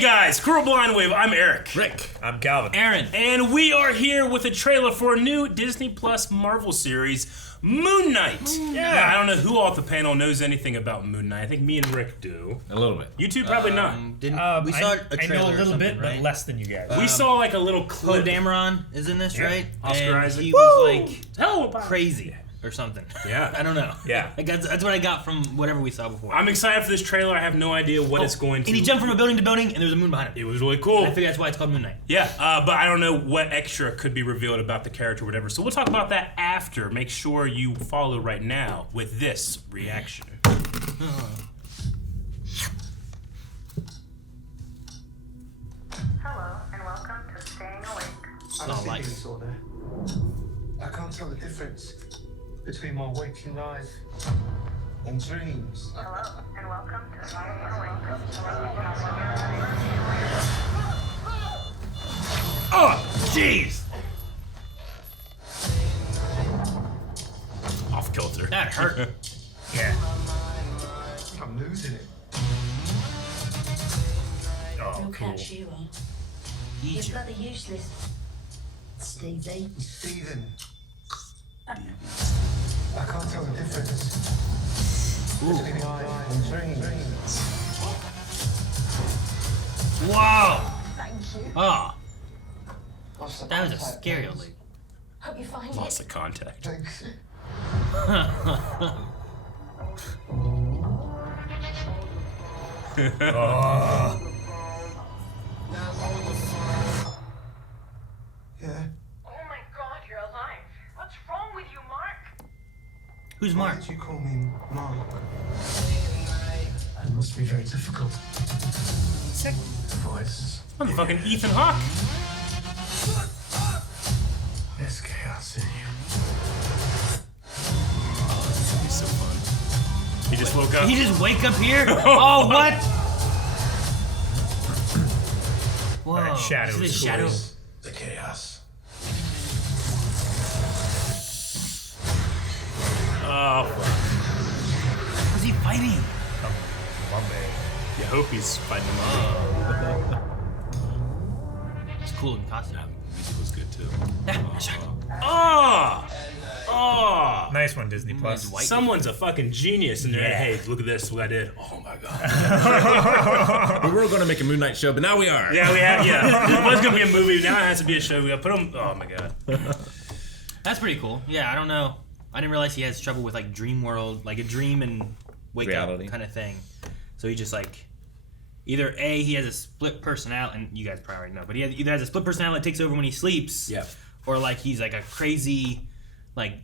guys, Cruel Blind Wave, I'm Eric. Rick. I'm Calvin. Aaron. And we are here with a trailer for a new Disney Plus Marvel series, Moon Knight. Yeah. I don't know who off the panel knows anything about Moon Knight. I think me and Rick do. A little bit. You two probably not. We saw a trailer I know a little bit, right? but less than you guys. We saw like a little Poe clip. Dameron is in this, right? Oscar and Isaac. he was like Hello, crazy or something. Yeah. I don't know. Yeah. Like, that's what I got from whatever we saw before. I'm excited for this trailer. I have no idea what it's going to. And he jumped from a building to building, and there's a moon behind him. It was really cool. I figure that's why it's called Moon Knight. Yeah, but I don't know what extra could be revealed about the character or whatever. So we'll talk about that after. Make sure you follow right now with this reaction. Hello, and welcome to Staying Awake. Oh, I'm a like- sleeping disorder. I can't tell the difference between my waking life and dreams. Hello, and welcome to Staying Awake. Oh, jeez! Off kilter. That hurt. Yeah. I'm losing it. Oh, Look cool. at you, You're Egypt. bloody useless, Stevie. Stephen. I can't tell the difference between life and dreams. Wow. Thank you. Oh, What's the that was a contact, scary please? lady. Hope you find Lost it. the contact. Thanks. Yeah. Oh my god, you're alive. What's wrong with you, Mark? Who's Why Mark? did you call me Mark? It must be very difficult. Sick. Voice. I'm fucking Ethan Hawke. There's chaos in you. He's so fun. He just woke up. Did he just wake up here? Oh, what? Whoa. That shadow Is it is shadow? Voice. The chaos. Oh, fuck. Who's he fighting? You hope he's fighting him up. It's cool in costume. Music was good too. Yeah, shot. Oh! Oh! Nice one, Disney Plus. White. Someone's a fucking genius in there. Yeah. Hey, look at this. What I did. Oh my god. We were going to make a Moon Knight show, but now we are. Yeah, we have. Yeah, it was gonna be a movie. Now it has to be a show. We gotta put him. Oh my god. That's pretty cool. Yeah, I don't know. I didn't realize he has trouble with like dream world, like a dream and wake Reality. up kind of thing. So he just like either A, he has a split personality, and you guys probably already know, but he either has a split personality that takes over when he sleeps, Yeah. or like he's like a crazy like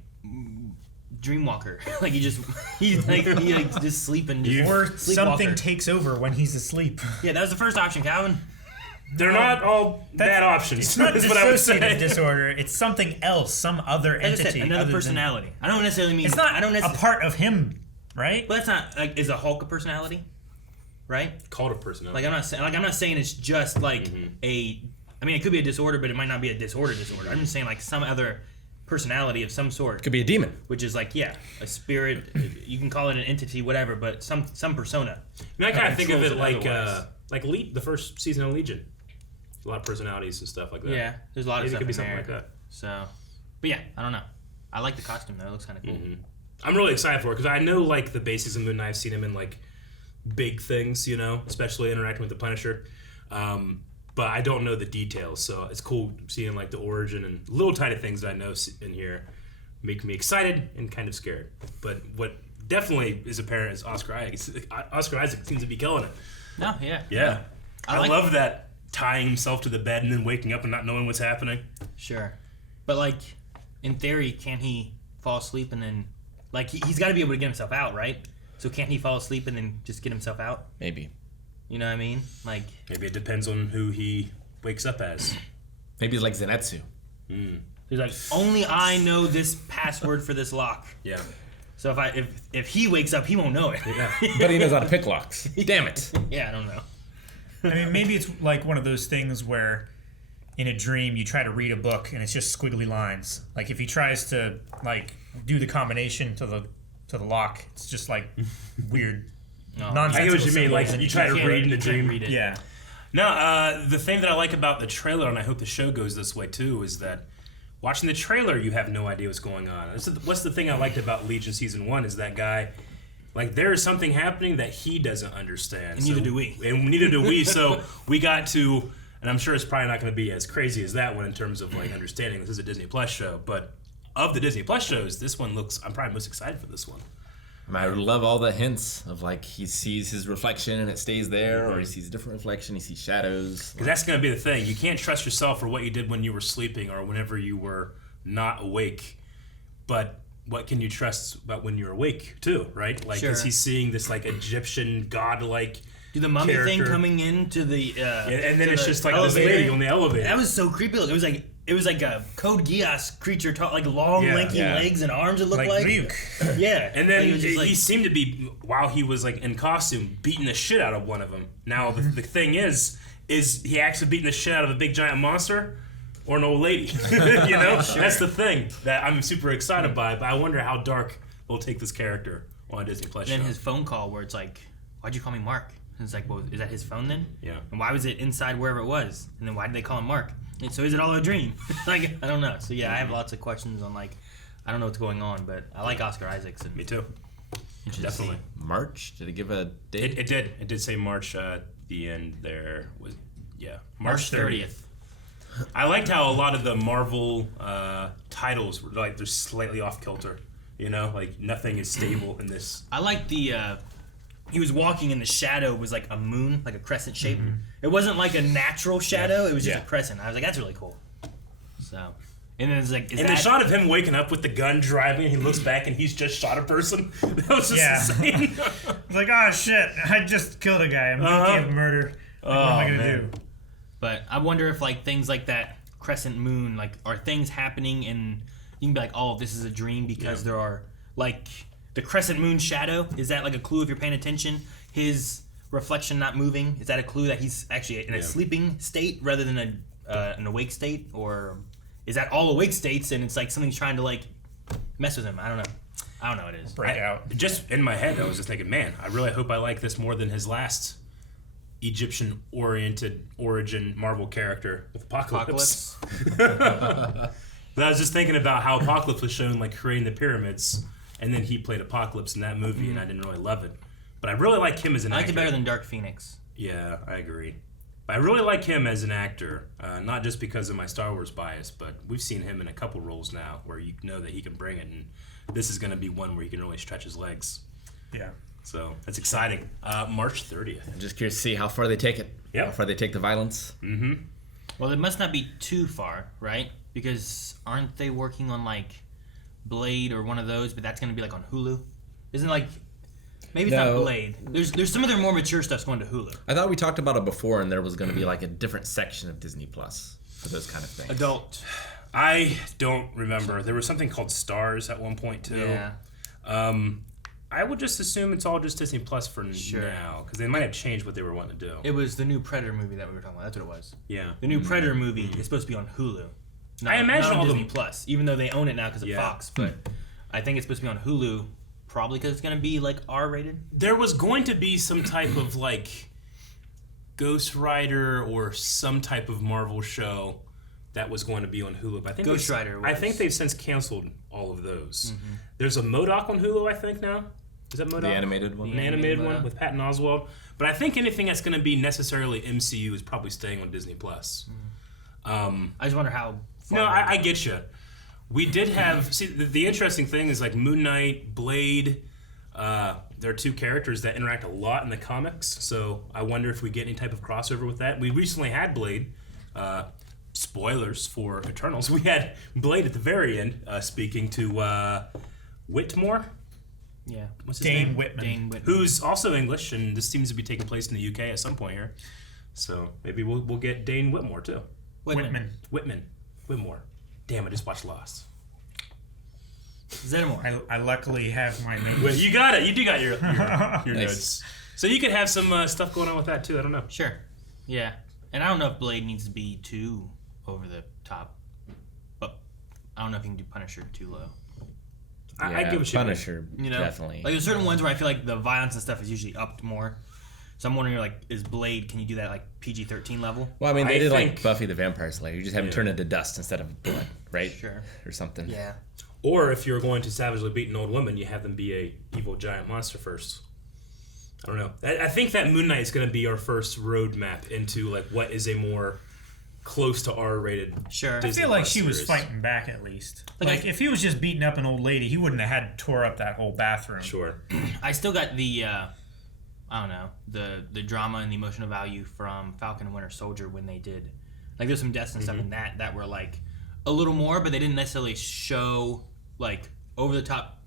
dream walker. Like he just just sleeping. Just Or sleepwalker. something takes over when he's asleep. Yeah, that was the first option, Calvin. They're not all bad options. It's not is what I would say. dissociative disorder. It's something else, some other I just entity. said another other than- personality. I don't necessarily mean It's not I don't a necessarily. part of him, right? But that's not like is a Hulk a personality, right? Called a personality. Like I'm not saying it's just like a. I mean, it could be a disorder, but it might not be a disorder. I'm just saying like some other personality of some sort, Could be a demon. which is like a spirit. You can call it an entity, whatever, but some persona. I mean, I kind of think of controls it it otherwise. like the first season of Legion. A lot of personalities and stuff like that. Yeah, there's a lot of Maybe it stuff could be in something there. like that. So, but yeah, I don't know. I like the costume though; it looks kind of cool. I'm really excited for it because I know like the basics of Moon Knight. I've seen him in like big things, you know, especially interacting with the Punisher. But I don't know the details, so it's cool seeing like the origin and little tiny things that I know in here make me excited and kind of scared. But what definitely is apparent is Oscar Isaac. Oscar Isaac seems to be killing it. No, yeah, Yeah, I like- love that tying himself to the bed and then waking up and not knowing what's happening. sure. But like, in theory, can't he fall asleep and then like he's got to be able to get himself out, right? So can't he fall asleep and then just get himself out? Maybe. You know what I mean? Like, Maybe it depends on who he wakes up as. Maybe it's like Zenitsu. there's like only I know this password for this lock. Yeah. So if he wakes up, he won't know it. Yeah. But he knows how to pick locks. Damn it. Yeah, I don't know. I mean, maybe it's like one of those things where in a dream you try to read a book and it's just squiggly lines. Like if he tries to like do the combination to the lock, it's just like weird No. I nonsensical get what you mean. Like symbols. you try to can't- read in a you can't dream. read it. Yeah. No, the thing that I like about the trailer, and I hope the show goes this way too, is that watching the trailer, you have no idea what's going on. What's the thing I liked about Legion Season 1 is that guy, like, there is something happening that he doesn't understand. And neither do we. And neither do we, so we got to, and I'm sure it's probably not going to be as crazy as that one in terms of, like, understanding this is a Disney Plus show, but of the Disney Plus shows, this one looks, I'm probably most excited for this one. I love all the hints of like he sees his reflection and it stays there, or he sees a different reflection, he sees shadows. Because that's going to be the thing. You can't trust yourself for what you did when you were sleeping or whenever you were not awake. But what can you trust about when you're awake too, right? Like, Sure. is he seeing this like Egyptian godlike Do the mummy thing character? coming into the and then to it's the just like elevator? this lady on the elevator. That was so creepy. It was like a Code Geass creature, like long, Yeah. lanky Yeah. legs and arms. It looked Like like. Ryuk. Yeah, And then Like, it was just he like- seemed to be, while he was like in costume, beating the shit out of one of them. Now the thing is he actually beating the shit out of a big giant monster or an old lady? You know, that's the thing that I'm super excited by. But I wonder how dark they'll take this character on a Disney Plus then show. his phone call where it's like, "Why'd you call me Mark?" And it's like, "Well, is that his phone then?" Yeah. And why was it inside wherever it was? And then why did they call him Mark? And so is it all a dream? Like, I don't know. So yeah, I have lots of questions on like, I don't know what's going on, but I like Oscar Isaacs and Me too. interested to Definitely. see. March? Did it give a date? It did say March at the end there. March 30th. I liked how a lot of the Marvel titles were like they're slightly off kilter. You know, like nothing is stable in this. I like the he was walking and the shadow was like a moon, like a crescent shape. It wasn't like a natural shadow, it was just Yeah. a crescent. I was like, that's really cool. So, and then it's like, is And that the shot of him waking up with the gun driving, and he looks back and he's just shot a person. That was just Yeah. insane. It's like, oh shit, I just killed a guy. I'm guilty of murder. Like, what am I gonna man. do? But I wonder if like things like that crescent moon, like are things happening and you can be like, oh, this is a dream because there are like the crescent moon shadow. Is that like a clue if you're paying attention? His reflection not moving, is that a clue that he's actually in a sleeping state rather than an awake state? Or is that all awake states and it's like something's trying to like mess with him? I don't know what it is. Break out. Just in my head, I was just thinking, man, I really hope I like this more than his last Egyptian-oriented origin Marvel character with Apocalypse. But I was just thinking about how Apocalypse was shown like creating the pyramids, and then he played Apocalypse in that movie, and I didn't really love it. But I really like him as an I liked actor. it better than Dark Phoenix. Yeah, I agree. But I really like him as an actor, not just because of my Star Wars bias, but we've seen him in a couple roles now where you know that he can bring it, and this is going to be one where he can really stretch his legs. Yeah. So that's exciting. March 30th. I'm just curious to see how far they take it. Yep. How far they take the violence. Well, it must not be too far, right? Because aren't they working on like Blade or one of those? But that's going to be like on Hulu. Isn't it like maybe it's No. not Blade? There's some of their more mature stuff's going to Hulu. I thought we talked about it before, and there was going to be like a different section of Disney Plus for those kind of things. Adult. I don't remember. There was something called Stars at one point, too. Yeah. I would just assume it's all just Disney Plus for Sure. now, because they might have changed what they were wanting to do. It was the new Predator movie that we were talking about. That's what it was. Yeah. The new Predator movie is supposed to be on Hulu. Not, I imagine not on all the- Disney Plus, even though they own it now because of Yeah. Fox. But I think it's supposed to be on Hulu, probably because it's going to be like R-rated. There was going to be some type of like Ghost Rider or some type of Marvel show that was going to be on Hulu. But I think Ghost they've- Rider I was- think they've since canceled all of those. There's a MODOK on Hulu, I think now. Is that MODOK? The animated one. An animated one MODOK. with Patton Oswalt. But I think anything that's going to be necessarily MCU is probably staying on Disney Plus. I just wonder how. far No, they I go. get you. We did have the interesting thing is like Moon Knight, Blade. There are two characters that interact a lot in the comics, so I wonder if we get any type of crossover with that. We recently had Blade. Spoilers for Eternals. We had Blade at the very end speaking to Whitmore. Yeah. What's his Dane name? Whitman. Dane Whitman. Who's also English, and this seems to be taking place in the UK at some point here. So maybe we'll get Dane Whitmore too. Whitman. Whitmore. Damn, I just watched Lost. Zeddemore. I luckily have my notes. Well, you got it. You do got your Nice. notes. So you could have some stuff going on with that too. I don't know. Sure. Yeah. And I don't know if Blade needs to be too over the top. But I don't know if you can do Punisher too low. I give a shit. Punisher, You know? definitely. Like there's certain ones where I feel like the violence and stuff is usually upped more. So I'm wondering, like, is Blade? Can you do that like PG-13 level? Well, I mean, they I did think- like Buffy the Vampire Slayer. You just have him turn into dust instead of blood, right? Sure. Or something. Yeah. Or if you're going to savagely beat an old woman, you have them be a evil giant monster first. I don't know. I think that Moon Knight is going to be our first roadmap into like what is a more close to R-rated. Sure. I feel like she was series. fighting back at least. Like, Like, if he was just beating up an old lady, he wouldn't have had tore up that whole bathroom. Sure. I still got the I don't know, the drama and the emotional value from Falcon and Winter Soldier when they did, like, there's some deaths and stuff in that were like a little more, but they didn't necessarily show like over the top,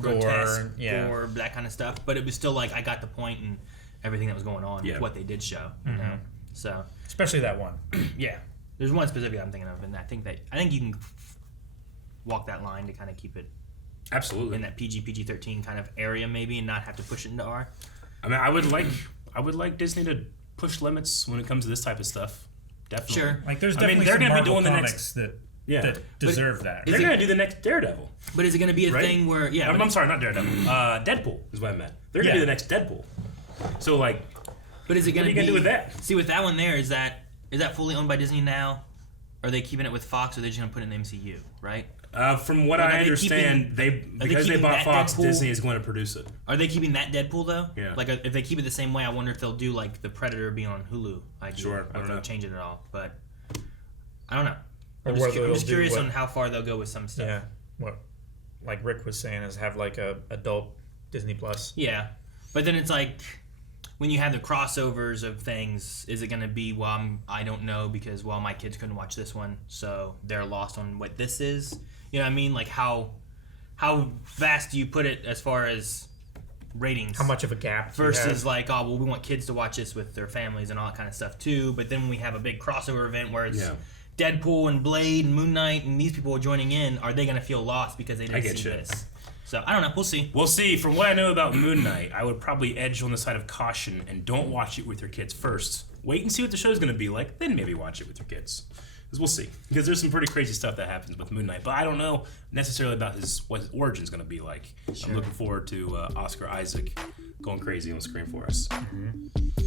grotesque gore, that kind of stuff. But it was still like I got the point and everything that was going on with what they did show. You know, so Especially that one. yeah, there's one specific I'm thinking of, and I think you can walk that line to kind of keep it Absolutely. in that PG-13 kind of area maybe, and not have to push it into R. I mean, I would like Disney to push limits when it comes to this type of stuff. Definitely. Sure. Like, there's I mean, definitely they're some gonna be Marvel doing the comics next- that deserve that. They're it- going to do the next Daredevil. But is it going to be a Right? thing where I'm sorry, not Daredevil. Deadpool is what I meant. They're going to Yeah. do the next Deadpool. So, like, But is it going are to you be? gonna do with that? See, with that one there, is that fully owned by Disney now? Are they keeping it with Fox, or are they just going to put it in the MCU? Right? from what Like, I are they understand, because they keeping bought that Fox, Deadpool? Disney is going to produce it. Are they keeping that Deadpool though? Yeah. Like, if they keep it the same way, I wonder if they'll do like the Predator being on Hulu. Sure, I Or if don't they'll know. change it at all, but I don't know. Or I'm whether just they'll do curious what- on how far they'll go with some stuff. Yeah. What, like Rick was saying, is have like a adult Disney Plus. Yeah, but then it's like when you have the crossovers of things, is it going to be I don't know because my kids couldn't watch this one, so they're lost on what this is. You know what I mean? Like how vast do you put it as far as ratings? How much of a gap do you Versus have? like, oh well, we want kids to watch this with their families and all that kind of stuff too. But then when we have a big crossover event where it's Yeah. Deadpool and Blade and Moon Knight and these people are joining in, are they going to feel lost because they didn't get see you. this? So I don't know. We'll see. We'll see. From what I know about Moon Knight, I would probably edge on the side of caution and don't watch it with your kids first. Wait and see what the show's going to be like, then maybe watch it with your kids. Because we'll see. Because there's some pretty crazy stuff that happens with Moon Knight. But I don't know necessarily about what his origin's going to be like. Sure. I'm looking forward to Oscar Isaac going crazy on screen for us.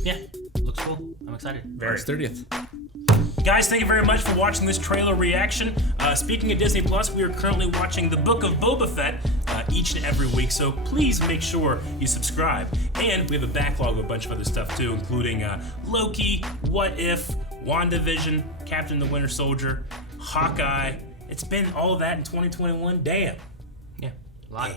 Yeah, looks cool. I'm excited. March 30th. Guys, thank you very much for watching this trailer reaction. Speaking of Disney Plus, we are currently watching The Book of Boba Fett each and every week, so please make sure you subscribe. And we have a backlog of a bunch of other stuff too, including Loki, What If, WandaVision, Captain the Winter Soldier, Hawkeye. It's been all of that in 2021. Damn. Yeah, a lot.